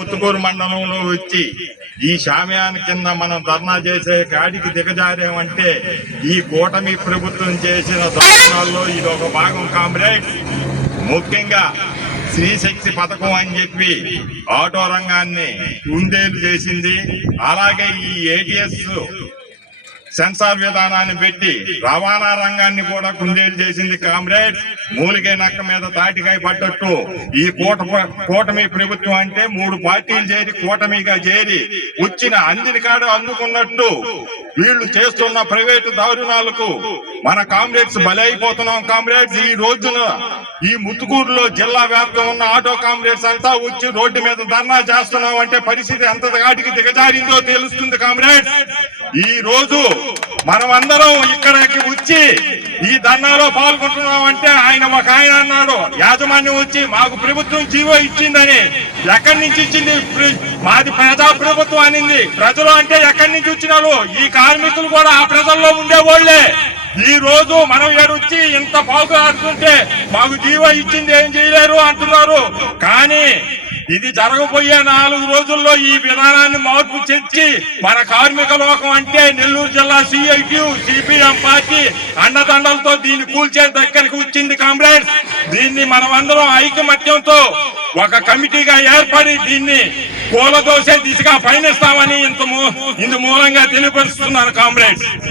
ముత్తుకూరు మండలంలో వచ్చి ఈ షామియాన్ కింద మనం ధర్నా చేసే కాడికి దిగజారేమంటే ఈ కూటమి ప్రభుత్వం చేసిన దారుణాల్లో ఇది ఒక భాగం కామ్రేడ్. ముఖ్యంగా శ్రీశక్తి పథకం అని చెప్పి ఆటో రంగాన్ని కుందేలు చేసింది. అలాగే ఈ ఏటీఎస్ సెన్సార్ విధానాన్ని పెట్టి రవాణా రంగాన్ని కూడా కుందేలు చేసింది కామ్రేడ్. మూలికై నక్క మీద తాటికాయ పడ్డట్టు ఈ కూటమి ప్రభుత్వం అంటే 3 పార్టీలు చేరి కూటమిగా చేరి వచ్చిన అందిని కాడ అందుకున్నట్టు వీళ్ళు చేస్తున్న ప్రైవేటు దారుణాలకు మన కామ్రేడ్స్ బలైపోతున్నాం కామ్రేడ్స్. ఈ రోజున ఈ ముత్తుకూరులో జిల్లా వ్యాప్తం ఉన్న ఆటో కామ్రేడ్స్ అంతా వచ్చి రోడ్డు మీద ధర్నా చేస్తున్నాం అంటే పరిస్థితి ఎంత కాటికి దిగజారిందో తెలుస్తుంది కామ్రేడ్స్. ఈ రోజు మనమందరం ఇక్కడికి వచ్చి ఈ ధర్నాలో పాల్గొంటున్నాం అంటే ఒక ఆయన అన్నాడు, యాజమాన్యం వచ్చి మాకు ప్రభుత్వం జీవో ఇచ్చిందని. ఎక్కడి నుంచి ఇచ్చింది? మాది ప్రజా ప్రభుత్వం అనింది. ప్రజలు అంటే ఎక్కడి నుంచి వచ్చినారు? ఈ కార్మికులు కూడా ఆ ప్రజల్లో ఉండేవాళ్లే. ఈ రోజు మనం వచ్చి ఇంత పాల్గొంటుంటే మాకు జీవో ఇచ్చింది ఏం చేయలేరు అంటున్నారు. కానీ ఇది జరగబోయే 4 రోజుల్లో ఈ విధానాన్ని మార్పు తెచ్చి మన కార్మిక లోకం అంటే నెల్లూరు జిల్లా సిఐటియు సిపిఎం పార్టీ అండదండలతో దీన్ని కూల్చే దగ్గరికి వచ్చింది కామ్రేడ్స్. దీన్ని మనమందరం ఐకమత్యంతో ఒక కమిటీగా ఏర్పడి దీన్ని కూలదోసే దిశగా పయనిస్తామని ఇందు మూలంగా తెలియపరుస్తున్నాను కామ్రేడ్స్.